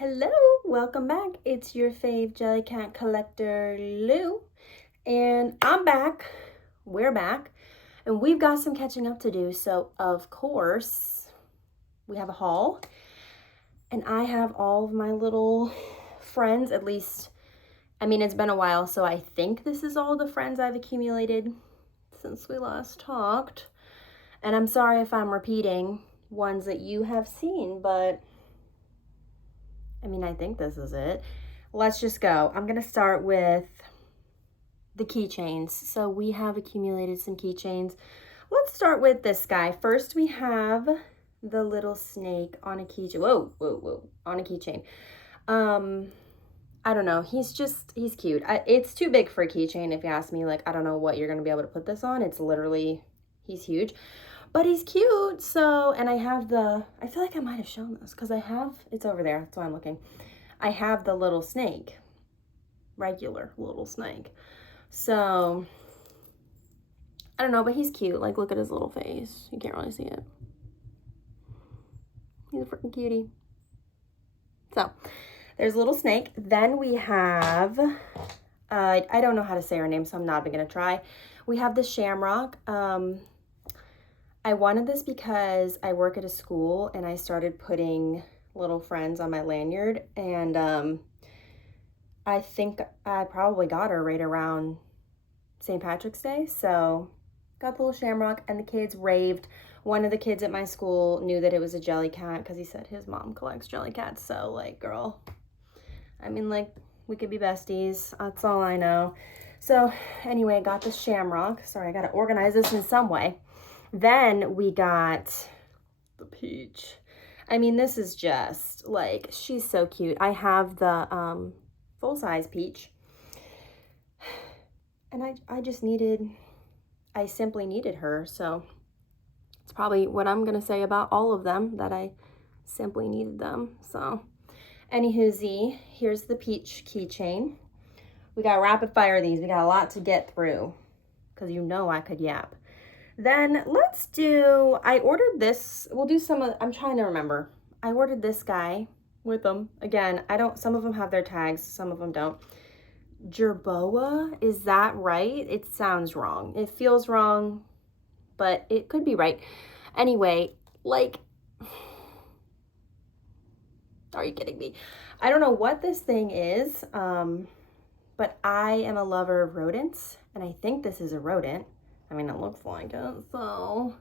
Hello, welcome back. It's your fave jelly cat collector, Lou, and I'm back. We're back, and we've got some catching up to do. So, of course, we have a haul, and I have all of my little friends, at least, I mean, it's been a while, so I think this is all the friends I've accumulated since we last talked. And I'm sorry if I'm repeating ones that you have seen, but I mean, I think this is it. Let's just go. I'm going to start with the keychains. So we have accumulated some keychains. Let's start with this guy. First, we have the little snake on a keychain. Whoa, on a keychain. I don't know. He's cute. It's too big for a keychain if you ask me. Like, I don't know what you're going to be able to put this on. It's literally, he's huge. But he's cute, so, and I feel like I might have shown this, because it's over there, that's why I'm looking. I have the little snake, regular little snake. So, I don't know, but he's cute. Like, look at his little face. You can't really see it. He's a freaking cutie. So, there's a little snake. Then we have, I don't know how to say her name, so I'm not even going to try. We have the shamrock. I wanted this because I work at a school and I started putting little friends on my lanyard, and I think I probably got her right around St. Patrick's Day. So got the little shamrock, and the kids raved. One of the kids at my school knew that it was a jelly cat because he said his mom collects jelly cats. So, like, girl, I mean, like, we could be besties. That's all I know. So anyway, I got the shamrock. Sorry, I got to organize this in some way. Then we got the peach. I mean, this is just, like, she's so cute. I have the full-size peach. And I simply needed her. So it's probably what I'm going to say about all of them, that I simply needed them. So anywho, here's the peach keychain. We got rapid fire these. We got a lot to get through because you know I could yap. Then I ordered this. We'll do I'm trying to remember. I ordered this guy with them. Again, some of them have their tags, some of them don't. Jerboa, is that right? It sounds wrong. It feels wrong, but it could be right. Anyway, like, are you kidding me? I don't know what this thing is, but I am a lover of rodents, and I think this is a rodent. I mean, it looks like it, so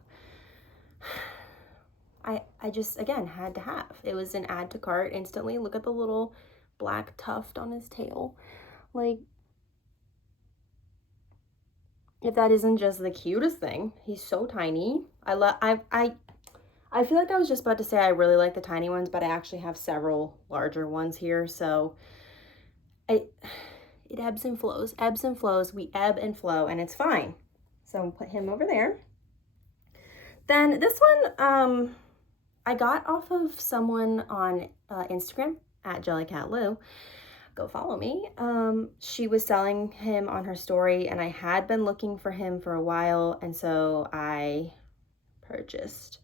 I just, again, had to have. It was an add to cart instantly. Look at the little black tuft on his tail. Like, if that isn't just the cutest thing. He's so tiny. I feel like I was just about to say I really like the tiny ones, but I actually have several larger ones here, so it ebbs and flows. Ebbs and flows. We ebb and flow, and it's fine. So I'll put him over there. Then this one, I got off of someone on Instagram at JellyCatLou. Go follow me. She was selling him on her story, and I had been looking for him for a while, and so I purchased.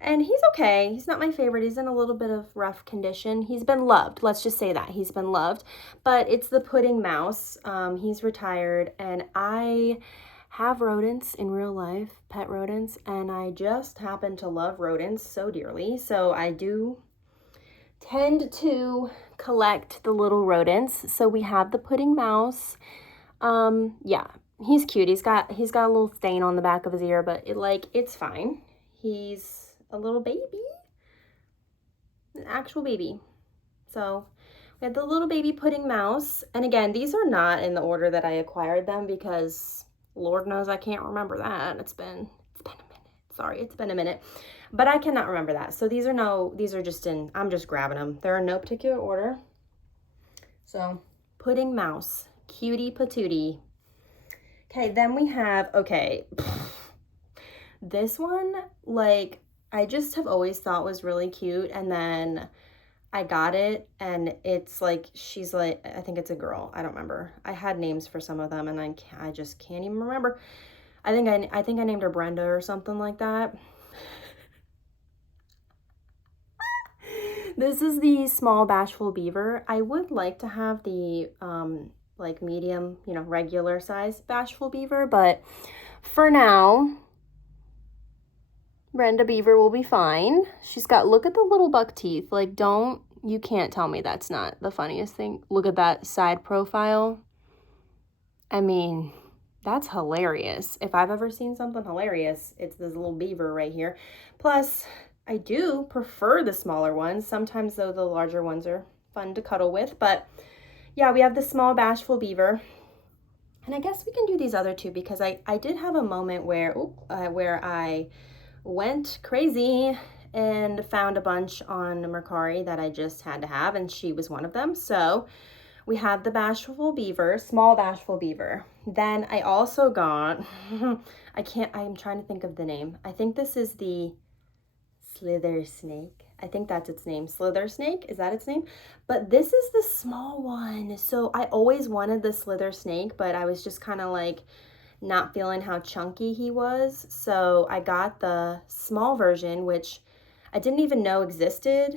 And he's okay. He's not my favorite. He's in a little bit of rough condition. He's been loved. Let's just say that. He's been loved. But it's the pudding mouse. He's retired, and I have rodents in real life, pet rodents, and I just happen to love rodents so dearly. So I do tend to collect the little rodents. So we have the pudding mouse. Yeah, he's cute. He's got a little stain on the back of his ear, but it's fine. He's a little baby, an actual baby. So we have the little baby pudding mouse. And again, these are not in the order that I acquired them because Lord knows I can't remember that. It's been a minute. Sorry, it's been a minute. But I cannot remember that. So these are just I'm just grabbing them. They're in no particular order. So, pudding mouse, cutie patootie. Okay, then we have, this one, like, I just have always thought was really cute, and then I got it, and it's like, she's like, I think it's a girl. I don't remember. I had names for some of them, and I just can't even remember. I think I named her Brenda or something like that. This is the small bashful beaver. I would like to have the like medium, you know, regular size bashful beaver, but for now, Brenda Beaver will be fine. She's got, look at the little buck teeth. Like, you can't tell me that's not the funniest thing. Look at that side profile. I mean, that's hilarious. If I've ever seen something hilarious, it's this little beaver right here. Plus, I do prefer the smaller ones. Sometimes, though, the larger ones are fun to cuddle with. But, yeah, we have the small bashful beaver. And I guess we can do these other two because I did have a moment where I went crazy and found a bunch on Mercari that I just had to have, and she was one of them. So we have the bashful beaver, small bashful beaver. Then I also got, I'm trying to think of the name. I think this is the slither snake. I think that's its name. Slither snake, is that its name? But this is the small one. So I always wanted the slither snake, but I was just kind of like, not feeling how chunky he was. So I got the small version, which I didn't even know existed.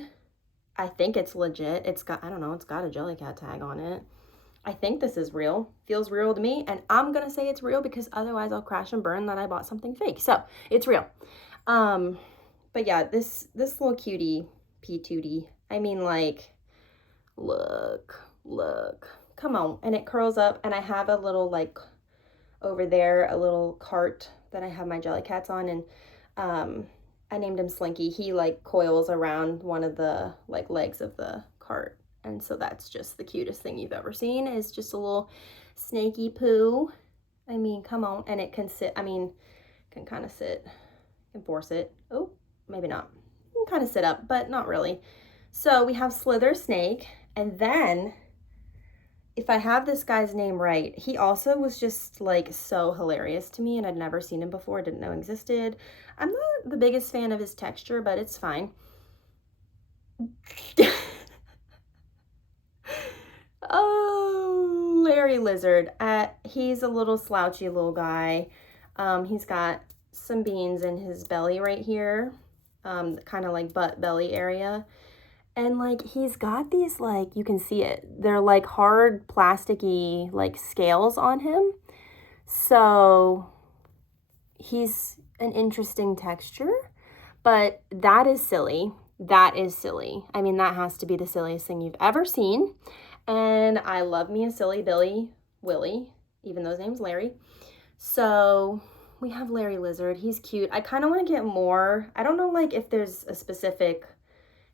I think it's legit. It's got, I don't know, it's got a Jellycat tag on it. I think this is real. Feels real to me. And I'm going to say it's real because otherwise I'll crash and burn that I bought something fake. So it's real. But yeah, this little cutie, P2D, I mean, like, look, come on. And it curls up, and I have a little, like, over there, a little cart that I have my Jellycats on, and I named him Slinky. He like coils around one of the like legs of the cart, and so that's just the cutest thing you've ever seen. Is just a little snaky poo. I mean, come on. And it can sit, I mean, can kind of sit, can force it. Oh, maybe not. It can kind of sit up, but not really. So we have Slither Snake, and then if I have this guy's name right, he also was just like so hilarious to me, and I'd never seen him before, didn't know existed. I'm not the biggest fan of his texture, but it's fine. Oh, Larry Lizard. He's a little slouchy little guy. He's got some beans in his belly right here, kind of like butt belly area. And like he's got these, like, you can see it, they're like hard plasticky like scales on him, so he's an interesting texture, but that is silly. I mean, that has to be the silliest thing you've ever seen. And I love me a silly Billy Willie, even though his name's Larry. So we have Larry Lizard. He's cute. I kind of want to get more. I don't know, like, if there's a specific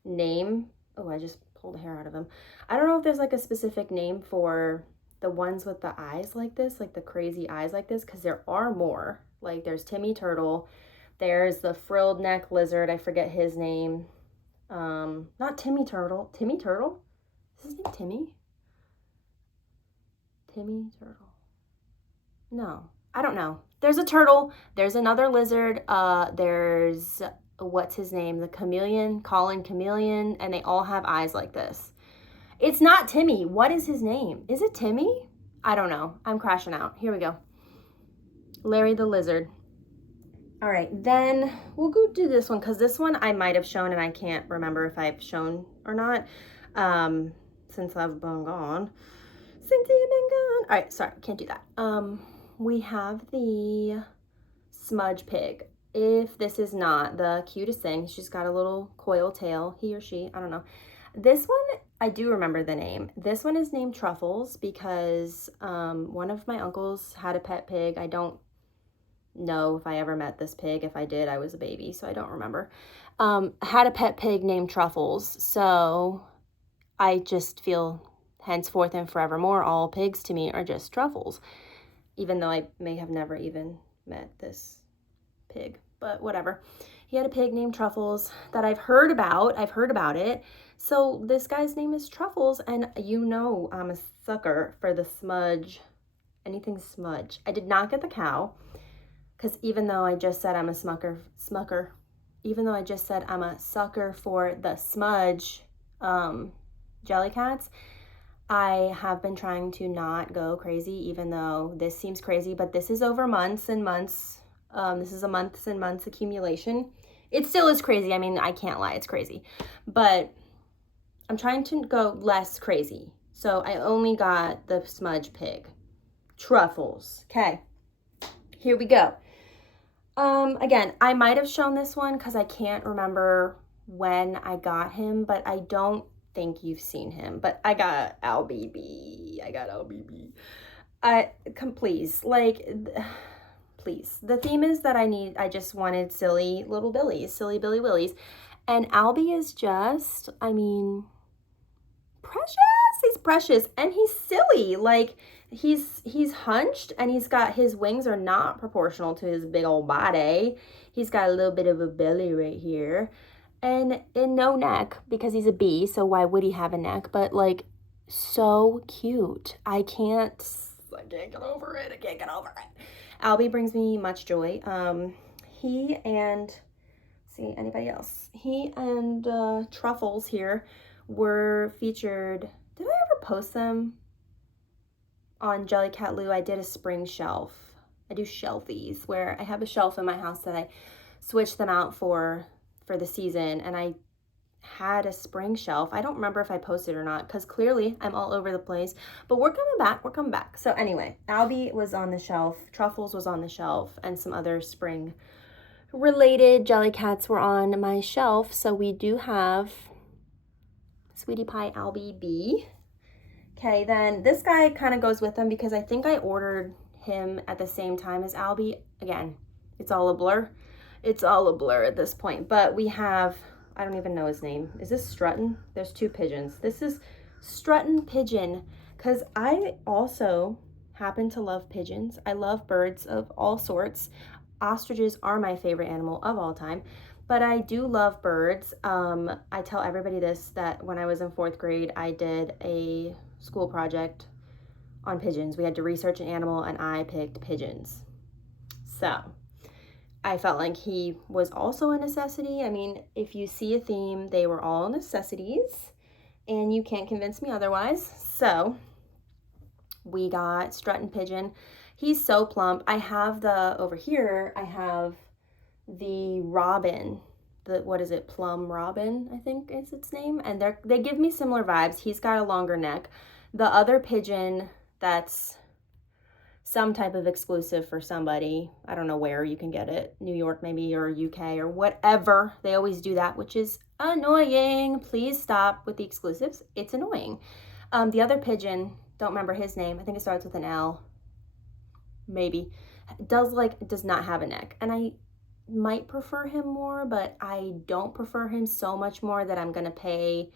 name. Oh, I just pulled a hair out of him. I don't know if there's like a specific name for the ones with the eyes like this, like the crazy eyes like this, because there are more. Like there's Timmy Turtle, there's the frilled neck lizard, I forget his name. Not Timmy Turtle. Timmy Turtle? Is his name Timmy? Timmy Turtle. No, I don't know. There's a turtle, there's another lizard, there's, what's his name? The chameleon, Colin Chameleon, and they all have eyes like this. It's not Timmy. What is his name? Is it Timmy? I don't know. I'm crashing out. Here we go. Larry the Lizard. All right, then we'll go do this one, because this one I might have shown and I can't remember if I've shown or not, since I've been gone. Since you've been gone. All right, sorry, can't do that. We have the smudge pig. If this is not the cutest thing, she's got a little coil tail, he or she, I don't know. This one, I do remember the name. This one is named Truffles because one of my uncles had a pet pig. I don't know if I ever met this pig. If I did, I was a baby, so I don't remember. Had a pet pig named Truffles, so I just feel henceforth and forevermore, all pigs to me are just truffles, even though I may have never even met this pig, but whatever. He had a pig named Truffles that I've heard about. I've heard about it. So this guy's name is Truffles, and you know I'm a sucker for the smudge, anything smudge. I did not get the cow, because even though I just said I'm a even though I just said I'm a sucker for the smudge Jellycats, I have been trying to not go crazy, even though this seems crazy, but this is over months and months. This is a months and months accumulation. It still is crazy. I mean, I can't lie, it's crazy. But I'm trying to go less crazy. So I only got the smudge pig. Truffles. Okay, here we go. Again, I might have shown this one because I can't remember when I got him, but I don't think you've seen him. But I got LBB. I got LBB. Please, like, please. The theme is that I just wanted silly little Billies, silly Billy Willies. And Albie is just, I mean, precious. He's precious and he's silly. Like, he's hunched and he's got, his wings are not proportional to his big old body. He's got a little bit of a belly right here and no neck because he's a bee, so why would he have a neck? But like, so cute. I can't get over it. I can't get over it. Albie brings me much joy. He and, see, anybody else? He and Truffles here were featured. Did I ever post them on Jellycat Lou? I did a spring shelf. I do shelfies where I have a shelf in my house that I switch them out for the season, and I had a spring shelf. I don't remember if I posted or not because clearly I'm all over the place, but we're coming back. We're coming back. So anyway, Albie was on the shelf, Truffles was on the shelf, and some other spring related Jellycats were on my shelf. So we do have Sweetie Pie Albie B. Okay, then this guy kind of goes with them because I think I ordered him at the same time as Albie. Again, it's all a blur. It's all a blur at this point, but we have, I don't even know his name. Is this Strutton? There's two pigeons. This is Strutton Pigeon because I also happen to love pigeons. I love birds of all sorts. Ostriches are my favorite animal of all time, but I do love birds. I tell everybody this, that when I was in 4th grade, I did a school project on pigeons. We had to research an animal and I picked pigeons. So I felt like he was also a necessity. I mean, if you see a theme, they were all necessities and you can't convince me otherwise. So we got Strutton Pigeon. He's so plump. I have the, over here, I have the robin, the, what is it, plum robin, I think is its name. And they give me similar vibes. He's got a longer neck. The other pigeon that's some type of exclusive for somebody, I don't know where you can get it, New York maybe, or UK or whatever. They always do that, which is annoying. Please stop with the exclusives. It's annoying. The other pigeon, don't remember his name. I think it starts with an L. Maybe. Does not have a neck. And I might prefer him more, but I don't prefer him so much more that I'm going to pay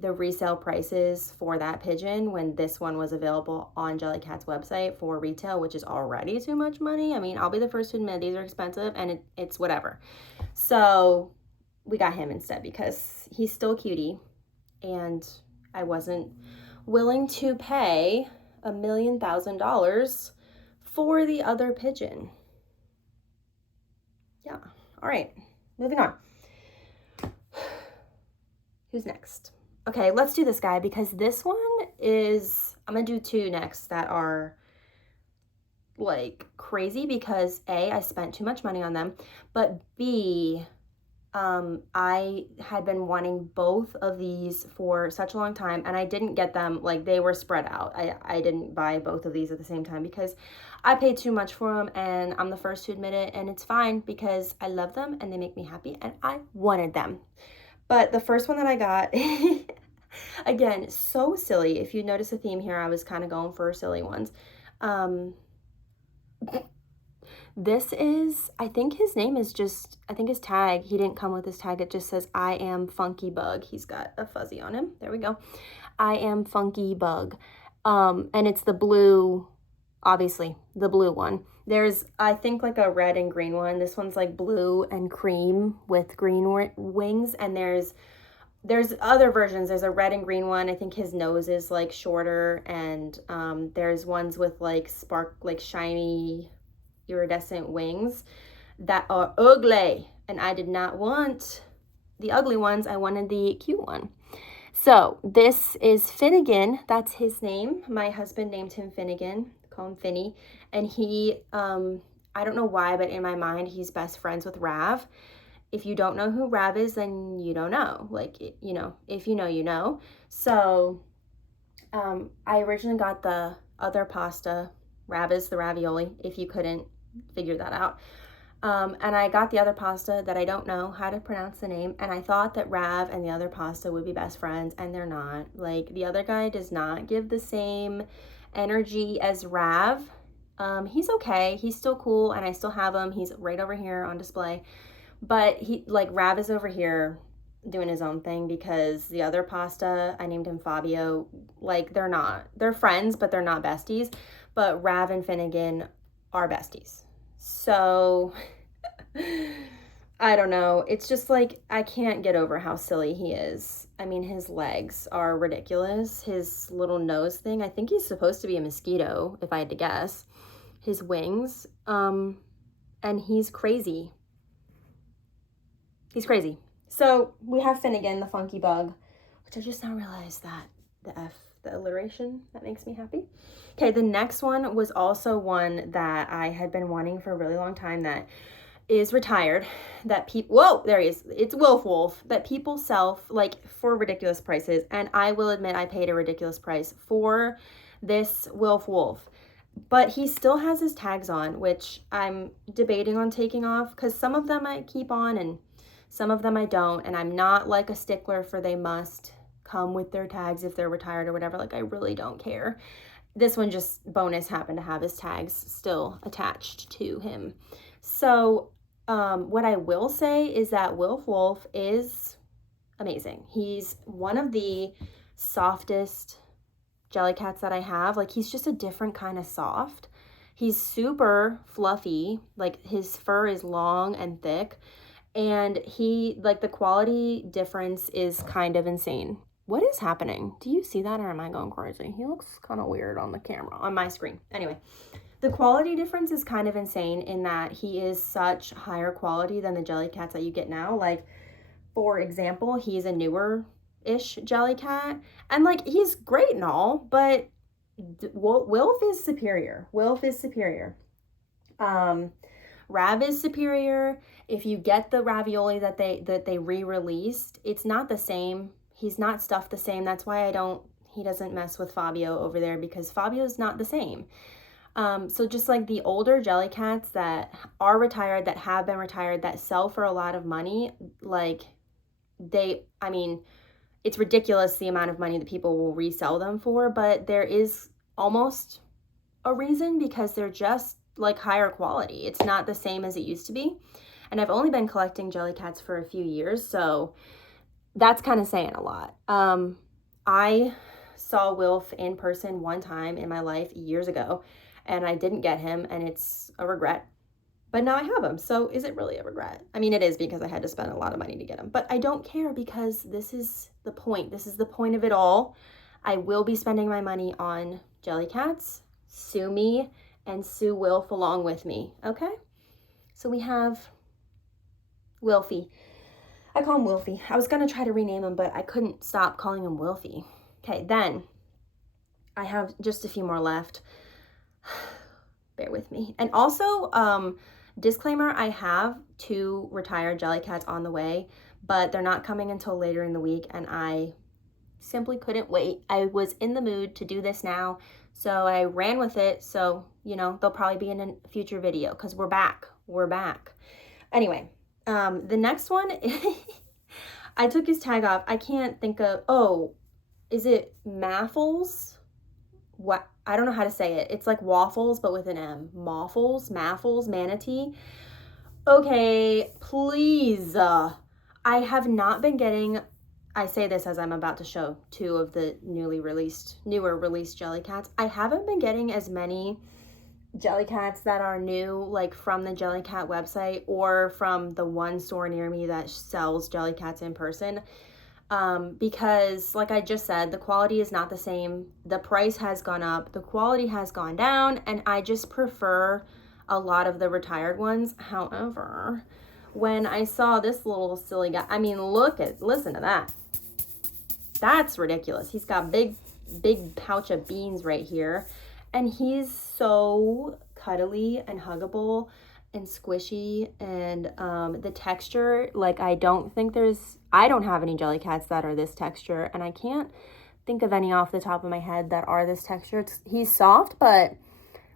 the resale prices for that pigeon when this one was available on Jellycat's website for retail, which is already too much money. I mean, I'll be the first to admit these are expensive and it's whatever. So we got him instead because he's still a cutie and I wasn't willing to pay $1,000,000 for the other pigeon. Yeah. All right. Moving on. Who's next? Okay, let's do this guy because this one is, I'm going to do two next that are like crazy because A, I spent too much money on them, but B, I had been wanting both of these for such a long time and I didn't get them, like they were spread out. I didn't buy both of these at the same time because I paid too much for them and I'm the first to admit it, and it's fine because I love them and they make me happy and I wanted them. But the first one that I got, again, so silly. If you notice a theme here, I was kind of going for silly ones. This is, I think his name is just, I think his tag, he didn't come with his tag. It just says, I am Funky Bug. He's got a fuzzy on him. There we go. I am Funky Bug. And it's the blue, obviously, the blue one. There's, I think, like a red and green one. This one's like blue and cream with green wings. And there's other versions. There's a red and green one. I think his nose is like shorter. And there's ones with like shiny iridescent wings that are ugly. And I did not want the ugly ones. I wanted the cute one. So this is Finnegan. That's his name. My husband named him Finnegan. Call him Finny. And he, I don't know why, but in my mind, he's best friends with Rav. if you don't know who Rav is, then you don't know. Like, you know, if you know, you know. So I originally got the other pasta. Rav is the ravioli, if you couldn't figure that out. And I got the other pasta that I don't know how to pronounce the name. And I thought that Rav and the other pasta would be best friends, and they're not. Like, the other guy does not give the same energy as Rav. He's okay. He's still cool, and I still have him. He's right over here on display. But Rav is over here doing his own thing because the other pasta, I named him Fabio. Like, they're friends, but they're not besties. But Rav and Finnegan are besties. So I don't know. It's just like, I can't get over how silly he is. I mean, his legs are ridiculous. His little nose thing, I think he's supposed to be a mosquito, if I had to guess. His wings, and he's crazy. He's crazy. So we have Finnegan, the funky bug, which I just now realized that the alliteration, that makes me happy. Okay, the next one was also one that I had been wanting for a really long time that is retired, that people, whoa, there he is. It's Wolf, that people sell like for ridiculous prices. And I will admit I paid a ridiculous price for this Wolf. But he still has his tags on, which I'm debating on taking off because some of them I keep on and some of them I don't. And I'm not like a stickler for they must come with their tags if they're retired or whatever. Like, I really don't care. This one just bonus happened to have his tags still attached to him. So what I will say is that Wolf is amazing. He's one of the softest Jellycats that I have. Like, he's just a different kind of soft. He's super fluffy. Like, his fur is long and thick. And he, like, the quality difference is kind of insane. What is happening? Do you see that, or am I going crazy? He looks kind of weird on the camera, on my screen. Anyway, the quality difference is kind of insane in that he is such higher quality than the Jellycats that you get now. Like, for example, he's a newer-ish Jellycat, and, like, he's great and all, but Wilf is superior. Rav is superior. If you get the ravioli that they re-released, it's not the same. He's not stuffed the same. That's why he doesn't mess with Fabio over there, because Fabio's not the same. So just like the older Jellycats that are retired, that have been retired, that sell for a lot of money, like I mean, it's ridiculous the amount of money that people will resell them for, but there is almost a reason, because they're just like higher quality. It's not the same as it used to be. And I've only been collecting Jellycats for a few years, so that's kind of saying a lot. I saw Wilf in person one time in my life years ago, and I didn't get him, and it's a regret. But now I have him, so is it really a regret? I mean, it is, because I had to spend a lot of money to get him. But I don't care, because this is the point. This is the point of it all. I will be spending my money on Jellycats. Sue me and sue Wilf along with me, okay? So we have Wilfie. I call him Wilfie. I was going to try to rename him, but I couldn't stop calling him Wilfie. Okay, then I have just a few more left. Bear with me. And also, disclaimer, I have 2 retired Jellycats on the way, but they're not coming until later in the week, and I simply couldn't wait. I was in the mood to do this now, so I ran with it. So, you know, they'll probably be in a future video, because we're back. Anyway, the next one, I took his tag off. I can't think of, is it Maffles? What? I don't know how to say it. It's like waffles, but with an M. Maffles, manatee. Okay, please. I have not been getting, I say this as I'm about to show 2 of the newer released Jellycats. I haven't been getting as many Jellycats that are new, like from the Jellycat website or from the one store near me that sells Jellycats in person, because like I just said, the quality is not the same. The price has gone up, the quality has gone down, and I just prefer a lot of the retired ones. However, when I saw this little silly guy, I mean, listen to that. That's ridiculous. He's got big pouch of beans right here. And he's so cuddly and huggable. and squishy, and the texture, like I don't have any Jellycats that are this texture, and I can't think of any off the top of my head that are this texture. He's soft, but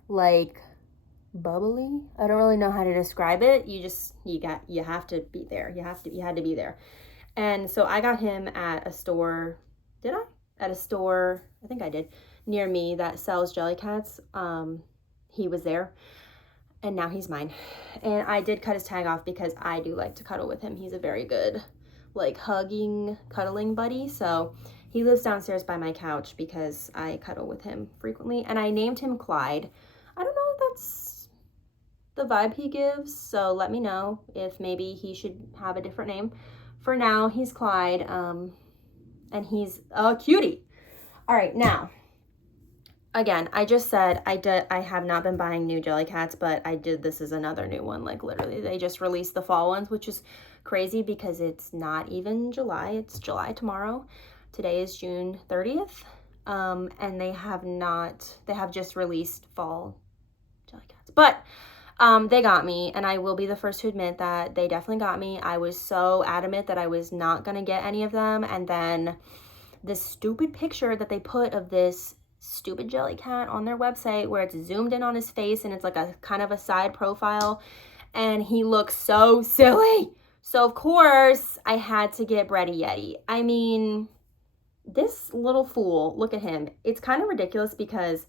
like bubbly. I don't really know how to describe it. You have to be there. You had to be there. And so I got him at a store. Did I? At a store, I think I did, near me that sells Jellycats. He was there, and now he's mine. And I did cut his tag off because I do like to cuddle with him. He's a very good, like, cuddling buddy. So he lives downstairs by my couch because I cuddle with him frequently. And I named him Clyde. I don't know if that's the vibe he gives, so let me know if maybe he should have a different name. For now, he's Clyde, and he's a cutie. All right, now, again, I just said I have not been buying new Jellycats, but this is another new one. Like, literally, they just released the fall ones, which is crazy because it's not even July. It's July tomorrow. Today is June 30th, and they have just released fall Jellycats. But they got me, and I will be the first to admit that they definitely got me. I was so adamant that I was not going to get any of them, and then this stupid picture that they put of this stupid Jellycat on their website where it's zoomed in on his face and it's like a kind of a side profile, and he looks so silly. So of course I had to get Breddy Yeti. I mean, this little fool, look at him. It's kind of ridiculous because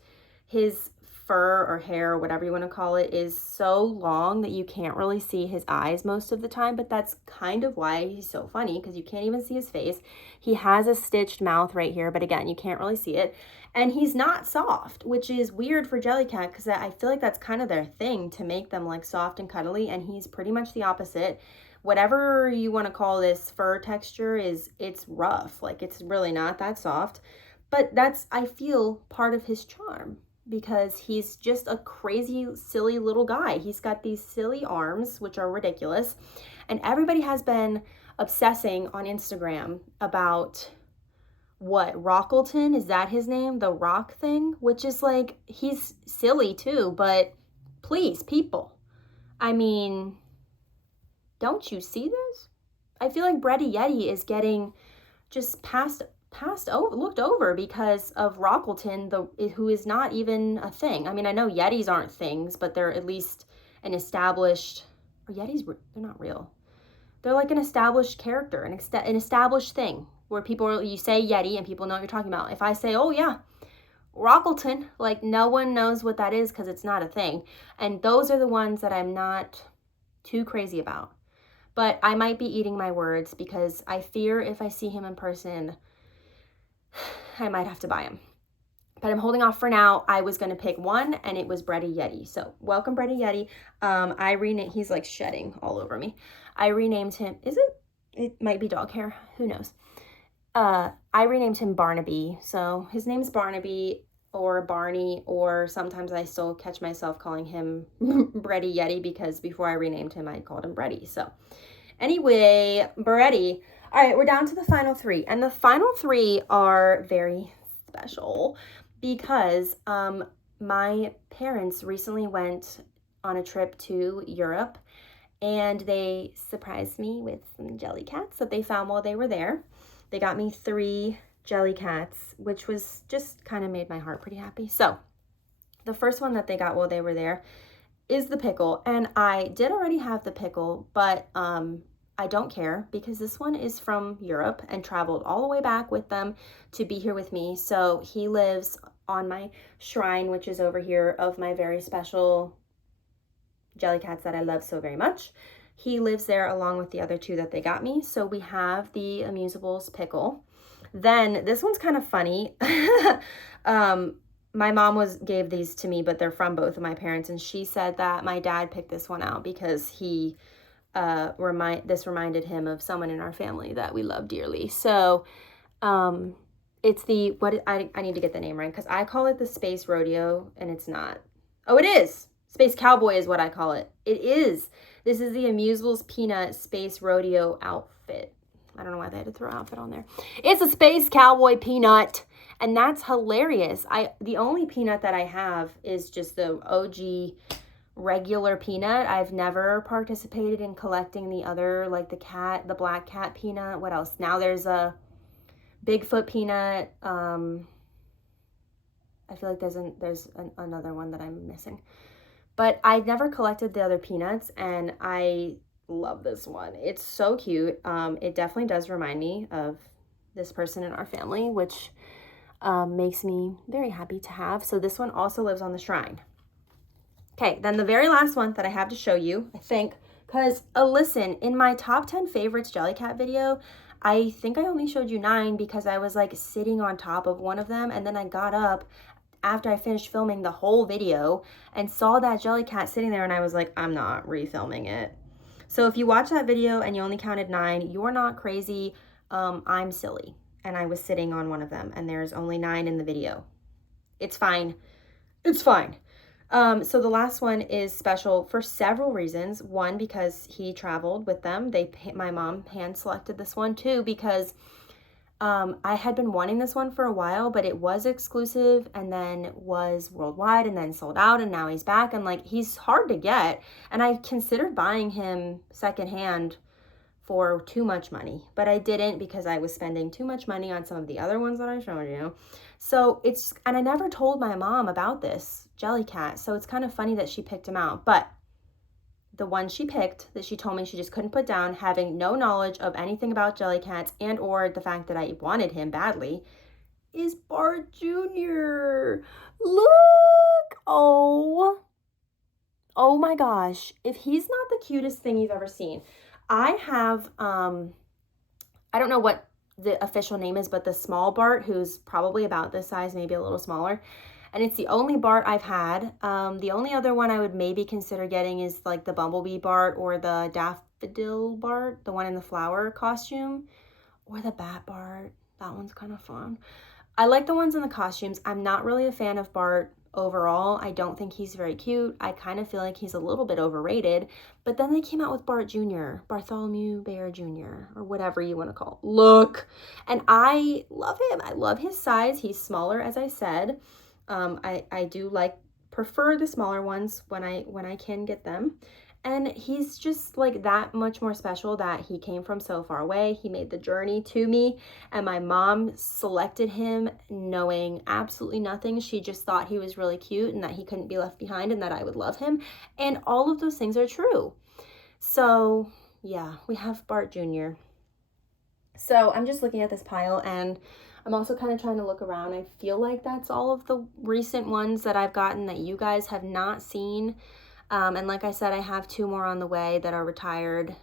his fur or hair or whatever you want to call it is so long that you can't really see his eyes most of the time, but that's kind of why he's so funny, because you can't even see his face. He has a stitched mouth right here, but again, you can't really see it. And he's not soft, which is weird for Jellycat because I feel like that's kind of their thing, to make them like soft and cuddly, and he's pretty much the opposite. Whatever you want to call this fur texture it's rough. Like, it's really not that soft, but that's, I feel, part of his charm, because he's just a crazy, silly little guy. He's got these silly arms, which are ridiculous. And everybody has been obsessing on Instagram about Rockleton, is that his name? The rock thing, which is like, he's silly too, but please, people. I mean, don't you see this? I feel like Breddy Yeti is getting just looked over because of Rockleton, who is not even a thing. I mean, I know Yetis aren't things, but they're at least an established, or Yetis, they're not real. They're like an established character, an established thing, where you say Yeti and people know what you're talking about. If I say, oh yeah, Rockleton, like, no one knows what that is because it's not a thing. And those are the ones that I'm not too crazy about. But I might be eating my words because I fear if I see him in person, I might have to buy him. But I'm holding off for now. I was going to pick one, and it was Breddy Yeti. So welcome, Breddy Yeti. He's like shedding all over me. I renamed him. It might be dog hair. Who knows? I renamed him Barnaby. So his name's Barnaby or Barney, or sometimes I still catch myself calling him Breddy Yeti because before I renamed him, I called him Breddy. So anyway, Breddy. All right, we're down to the final three. And the final three are very special because my parents recently went on a trip to Europe, and they surprised me with some Jellycats that they found while they were there. They got me 3 Jellycats, which was just kind of made my heart pretty happy. So the first one that they got while they were there is the Pickle. And I did already have the Pickle, but I don't care because this one is from Europe and traveled all the way back with them to be here with me. So he lives on my shrine, which is over here, of my very special Jellycats that I love so very much. He lives there along with the other 2 that they got me. So we have the Amusables Pickle. Then this one's kind of funny. My mom gave these to me, but they're from both of my parents, and she said that my dad picked this one out because he this reminded him of someone in our family that we love dearly. So it's I need to get the name right because I call it the Space Rodeo, and it's not. Oh, it is. Space Cowboy is what I call it. It is. This is the Amusables Peanut Space Rodeo outfit. I don't know why they had to throw outfit on there. It's a Space Cowboy peanut, and that's hilarious. The only peanut that I have is just the OG regular peanut. I've never participated in collecting the other, like the black cat peanut. What else? Now there's a Bigfoot peanut. I feel like there's another one that I'm missing. But I never collected the other peanuts, and I love this one. It's so cute. It definitely does remind me of this person in our family, which makes me very happy to have. So this one also lives on the shrine. Okay, then the very last one that I have to show you, I think, because listen, in my top 10 favorites Jellycat video, I think I only showed you 9 because I was like sitting on top of one of them, and then I got up after I finished filming the whole video and saw that Jellycat sitting there, and I was like, I'm not refilming it. So if you watch that video and you only counted 9, you're not crazy. I'm silly. And I was sitting on one of them, and there's only 9 in the video. It's fine. It's fine. So the last one is special for several reasons. One, because he traveled with them. My mom hand selected this one. 2, because I had been wanting this one for a while, but it was exclusive and then was worldwide and then sold out, and now he's back, and like, he's hard to get. And I considered buying him secondhand for too much money, but I didn't because I was spending too much money on some of the other ones that I showed you. So and I never told my mom about this Jellycat, so it's kind of funny that she picked him out. But the one she picked, that she told me she just couldn't put down, having no knowledge of anything about Jellycats and or the fact that I wanted him badly, is Bart Jr. Look! Oh my gosh. If he's not the cutest thing you've ever seen. I have, I don't know what the official name is, but the small Bart, who's probably about this size, maybe a little smaller. And it's the only Bart I've had. The only other one I would maybe consider getting is like the Bumblebee Bart or the Daffodil Bart, the one in the flower costume, or the Bat Bart. That one's kind of fun. I like the ones in the costumes. I'm not really a fan of Bart overall. I don't think he's very cute. I kind of feel like he's a little bit overrated. But then they came out with Bart Jr., Bartholomew Bear Jr., or whatever you want to call it. Look! And I love him. I love his size. He's smaller, as I said. I do prefer the smaller ones when I can get them. And he's just like that much more special that he came from so far away. He made the journey to me, and my mom selected him knowing absolutely nothing. She just thought he was really cute and that he couldn't be left behind and that I would love him. And all of those things are true. So yeah, we have Bart Jr. So I'm just looking at this pile, and I'm also kind of trying to look around. I feel like that's all of the recent ones that I've gotten that you guys have not seen. And like I said, I have 2 more on the way that are retired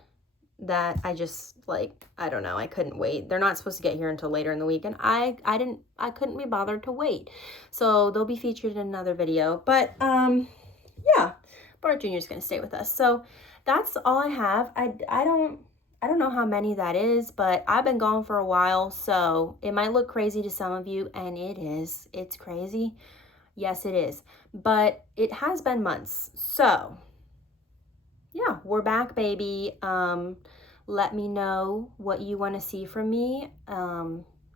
that I just, like, I don't know, I couldn't wait. They're not supposed to get here until later in the week, and I couldn't be bothered to wait. So they'll be featured in another video. But yeah, Bart Jr. is going to stay with us. So that's all I have. I don't know how many that is, but I've been gone for a while, so it might look crazy to some of you, and it is. It's crazy. Yes, it is. But it has been months. So yeah, we're back, baby. Let me know what you want to see from me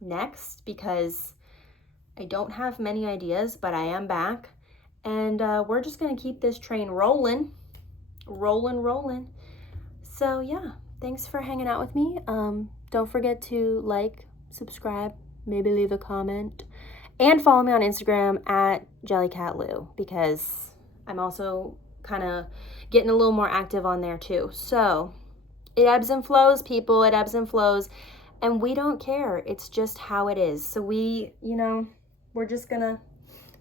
next, because I don't have many ideas, but I am back. And we're just going to keep this train rolling. So yeah, thanks for hanging out with me. Don't forget to like, subscribe, maybe leave a comment. And follow me on Instagram at JellycatLou, because I'm also kind of getting a little more active on there too. So it ebbs and flows, people. It ebbs and flows. And we don't care. It's just how it is. So we're just going to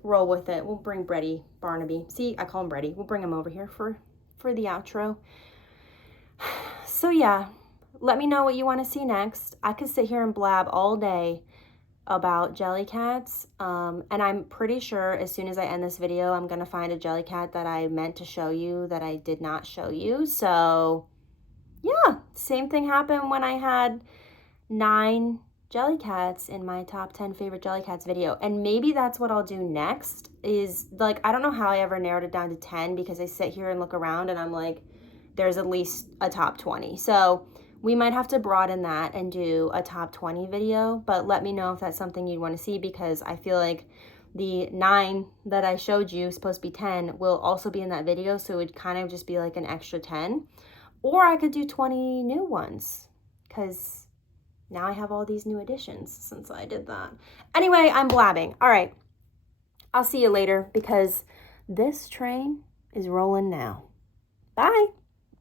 roll with it. We'll bring Brady Barnaby. See, I call him Brady. We'll bring him over here for the outro. So yeah, let me know what you want to see next. I could sit here and blab all day about Jellycats, and I'm pretty sure as soon as I end this video, I'm gonna find a Jellycat that I meant to show you that I did not show you. So yeah, same thing happened when I had 9 Jellycats in my top 10 favorite Jellycats video, and maybe that's what I'll do next. Is like, I don't know how I ever narrowed it down to 10, because I sit here and look around and I'm like, there's at least a top 20. So we might have to broaden that and do a top 20 video, but let me know if that's something you'd want to see, because I feel like the 9 that I showed you, supposed to be 10, will also be in that video, so it would kind of just be like an extra 10. Or I could do 20 new ones, because now I have all these new additions since I did that. Anyway, I'm blabbing. All right, I'll see you later because this train is rolling now. Bye.